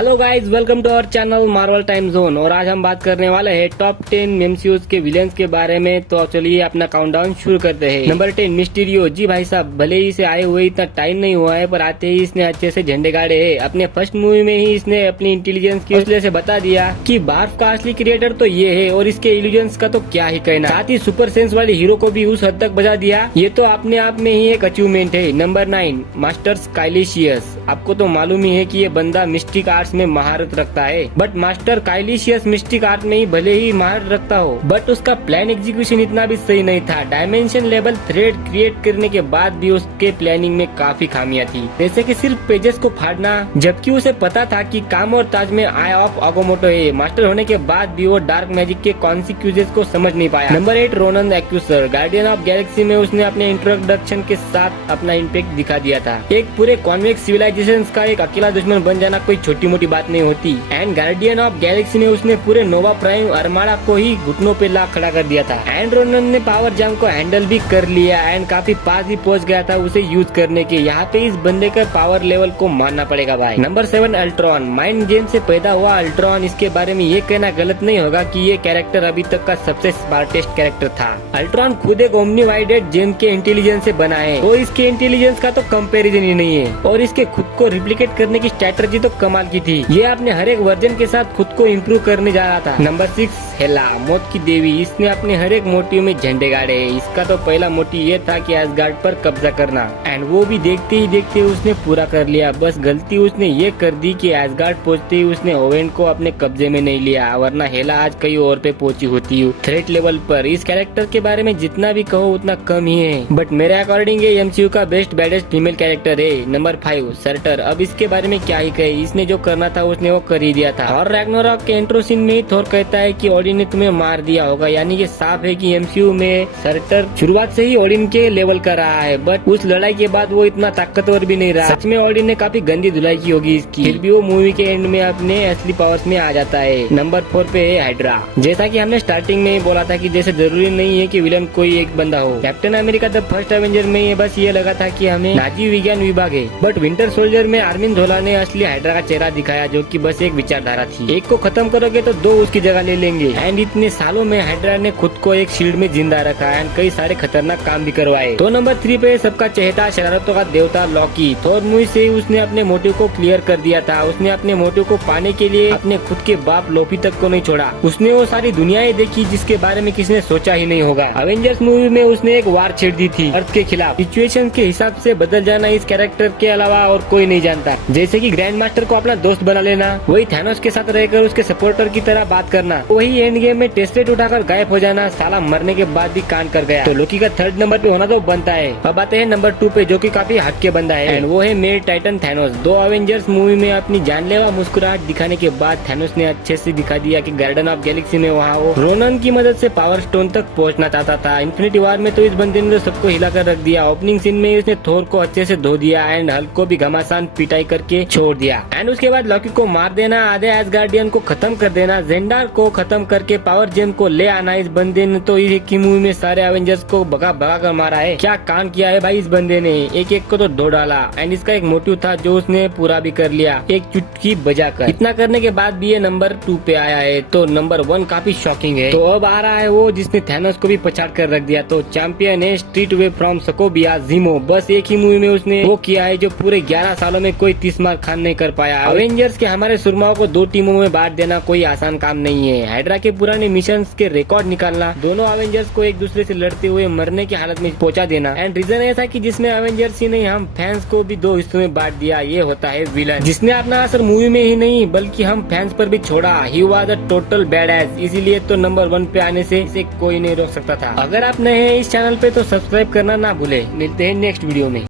Hello guys, welcome to our channel Marvel time zone. और आज हम बात करने वाले हैं टॉप 10 एमसीयू के विलेंस के बारे में। तो चलिए अपना काउंटडाउन शुरू करते हैं। Number 10 Mysterio. जी भाई साहब, भले ही इसे आए हुए इतना टाइम नहीं हुआ है, पर आते ही इसने अच्छे से झंडे गाड़े हैं। अपने फर्स्ट मूवी में ही इसने अपनी इंटेलिजेंस की हौसले से बता दिया कि बार्फ का असली क्रिएटर तो ये है, और इसके इल्यूजन्स का तो क्या ही कहना। साथ ही सुपर सेंस वाले हीरो को भी उस हद तक बजा दिया, ये तो अपने आप में ही एक अचीवमेंट है। नंबर 9 मास्टर्स काइलिशियस। आपको तो मालूम ही है कि ये बंदा मिस्टिक आर्ट्स में महारत रखता है, बट मास्टर काइलिशियस मिस्टिक आर्ट में ही भले ही महारत रखता हो, बट उसका प्लान एग्जीक्यूशन इतना भी सही नहीं था। डायमेंशन लेवल थ्रेड क्रिएट करने के बाद भी उसके प्लानिंग में काफी खामियां थी, जैसे कि सिर्फ पेजेस को फाड़ना, जबकि उसे पता था कि काम और ताज में आई ऑफ आगोमोटो है। मास्टर होने के बाद भी वो डार्क मैजिक के कॉन्सिक्वेंसेस को समझ नहीं पाया। Number 8 Ronan Accuser. Guardian of galaxy में उसने अपने इंट्रोडक्शन के साथ अपना इम्पैक्ट दिखा दिया था। एक पूरे कॉन्वेक्स सिविलाइजेशन का एक अकेला दुश्मन बन जाना कोई छोटी मोटी बात नहीं होती। एंड गार्डियन ऑफ गैलेक्सी में उसने पूरे नोवा प्राइम अरमाड़ा को ही घुटनों पे ला खड़ा कर दिया था। एंड रोनन ने पावर जाम को हैंडल भी कर लिया एंड काफी पास ही पहुंच गया था उसे यूज करने के। यहाँ पे इस बंदे का पावर लेवल को मानना पड़ेगा भाई। Number 7 Ultron. माइंड गेम से पैदा हुआ अल्ट्रॉन, इसके बारे में ये कहना गलत नहीं होगा कि ये कैरेक्टर अभी तक का सबसे स्मार्टेस्ट कैरेक्टर था। अल्ट्रॉन खुद एक ओमनीवाइडेड जेम के इंटेलिजेंस से बना है, तो इसके इंटेलिजेंस का तो कंपैरिजन ही नहीं है। और इसके खुद को रिप्लिकेट करने की स्ट्रेटजी तो कमाल की थी। ये अपने हर एक वर्जन के साथ खुद को इम्प्रूव करने जा रहा था। नंबर 6 हेला, मौत की देवी। इसने अपने हर एक मोटिव में झंडे गाड़े। इसका तो पहला मोटिव ये था कि एसगार्ड पर कब्जा करना, एंड वो भी देखते ही देखते उसने पूरा कर लिया। बस गलती उसने ये कर दी कि एसगार्ड पहुंचते ही उसने ओवेन को अपने कब्जे में नहीं लिया, वरना हेला आज कहीं और पे पहुंची होती थ्रेट लेवल पर। इस कैरेक्टर के बारे में जितना भी कहो उतना कम ही है, बट मेरे अकॉर्डिंग ये एमसीयू का बेस्ट बैडेस्ट फीमेल कैरेक्टर है। Number 5 shorter. अब इसके बारे में क्या ही कहे, इसने जो करना था उसने वो कर ही दिया था। और रैग्नारोक के इंट्रो सीन में ही थोर कहता है कि ओडिन ने तुम्हें मार दिया होगा, यानी कि साफ है कि एमसीयू में सर्टर शुरुआत से ही ओडिन के लेवल का रहा है, बट उस लड़ाई के बाद वो इतना ताकतवर भी नहीं रहा। सच में ओडिन ने काफी गंदी धुलाई की होगी इसकी, फिर भी वो मूवी के एंड में अपने असली पावर्स में आ जाता है। नंबर 4 पे है हाइड्रा। जैसा कि हमने स्टार्टिंग में ही बोला था कि जैसे जरूरी नहीं है कि विलन कोई एक बंदा हो। Captain America the first Avenger में ये बस ये लगा था कि हमें नाजी विज्ञान विभाग है, बट विंटर सोल्जर में आर्मिन झोला ने असली हाइड्रा का चेहरा दिखाया, जो कि बस एक विचारधारा थी। एक को खत्म करोगे तो दो उसकी जगह ले लेंगे। एंड इतने सालों में हाइड्रा ने खुद को एक शील्ड में जिंदा रखा एंड कई सारे खतरनाक काम भी करवाए। तो नंबर 3 पे सबका चहेता शरारतों का देवता लॉकी। थोर मूवी से उसने अपने मोटिव को क्लियर कर दिया था। उसने अपने मोटिव को पाने के लिए अपने खुद के बाप लोफी तक को नहीं छोड़ा। उसने वो सारी दुनियाएं देखी जिसके बारे में किसी ने सोचा ही नहीं होगा। अवेंजर्स मूवी में उसने एक वार छेड़ दी थी अर्थ के खिलाफ। सिचुएशन के हिसाब से बदल जाना इस कैरेक्टर के अलावा और कोई नहीं जानता। जैसे कि ग्रैंड मास्टर को अपना दोस्त बना लेना, वही थैनोस के साथ रहकर उसके सपोर्टर की तरह बात करना, वही एंड गेम में टेस्लेट उठाकर गायब हो जाना। साला मरने के बाद भी कांड कर गया। तो लोकी का 3rd नंबर पे होना तो बनता है। अब आते हैं नंबर 2 पे, जो कि काफी हट के बंदा है, एंड वो है मेड टाइटन थैनोस। दो अवेंजर्स मूवी में अपनी जानलेवा मुस्कुराहट दिखाने के बाद थैनोस ने अच्छे से दिखा दिया कि गार्डियन ऑफ गैलेक्सी में वहाँ वो रोनन की मदद से पावर स्टोन तक पहुँचना चाहता था। इन्फिनिटी वॉर में तो इस बंदे ने सबको हिलाकर रख दिया। ओपनिंग सीन में उसने थोर को अच्छे से धो दिया एंड हल्क को भी घमासान पिटाई करके छोड़ दिया। एंड उसके बाद लॉकी को मार देना, आधे एसगार्डियन को खत्म कर देना, जेंडार को खत्म करके पावर जेम को ले आना। इस बंदे ने तो एक ही मूवी में सारे एवेंजर्स को भगा भगा कर मारा है। क्या कांड किया है भाई इस बंदे ने, एक एक को तो धो डाला। एंड इसका एक मोटिव था जो उसने पूरा भी कर लिया, एक चुटकी बजाकर। इतना करने के बाद भी ये नंबर 2 पे आया है। तो नंबर 1 काफी शॉकिंग है। तो अब आ रहा है वो जिसने थैनोस को भी पछाड़ कर रख दिया। तो चैंपियन है स्ट्रीट वे फ्रॉम सोकोविया ज़ीमो। बस एक ही मूवी में उसने वो किया है जो पूरे 11 सालों में कोई 30 मार खान नहीं कर पाया। अवेंजर्स के हमारे सुरमाओं को 2 टीमों में बांट देना कोई आसान काम नहीं है। हाइड्रा के पुराने मिशन के रिकॉर्ड निकालना, दोनों अवेंजर्स को एक दूसरे से लड़ते हुए मरने की हालत में पहुंचा देना। एंड रीजन ऐसा कि जिसने अवेंजर्स ही नहीं हम फैंस को भी 2 हिस्सों में बांट दिया, ये होता है विलन, जिसने अपना असर मूवी में ही नहीं बल्कि हम फैंस पर भी छोड़ा। He was a total badass. इसीलिए तो नंबर 1 पे आने से इसे कोई नहीं रोक सकता था। अगर आप नए हैं इस चैनल पे तो सब्सक्राइब करना ना भूले। मिलते हैं नेक्स्ट वीडियो में।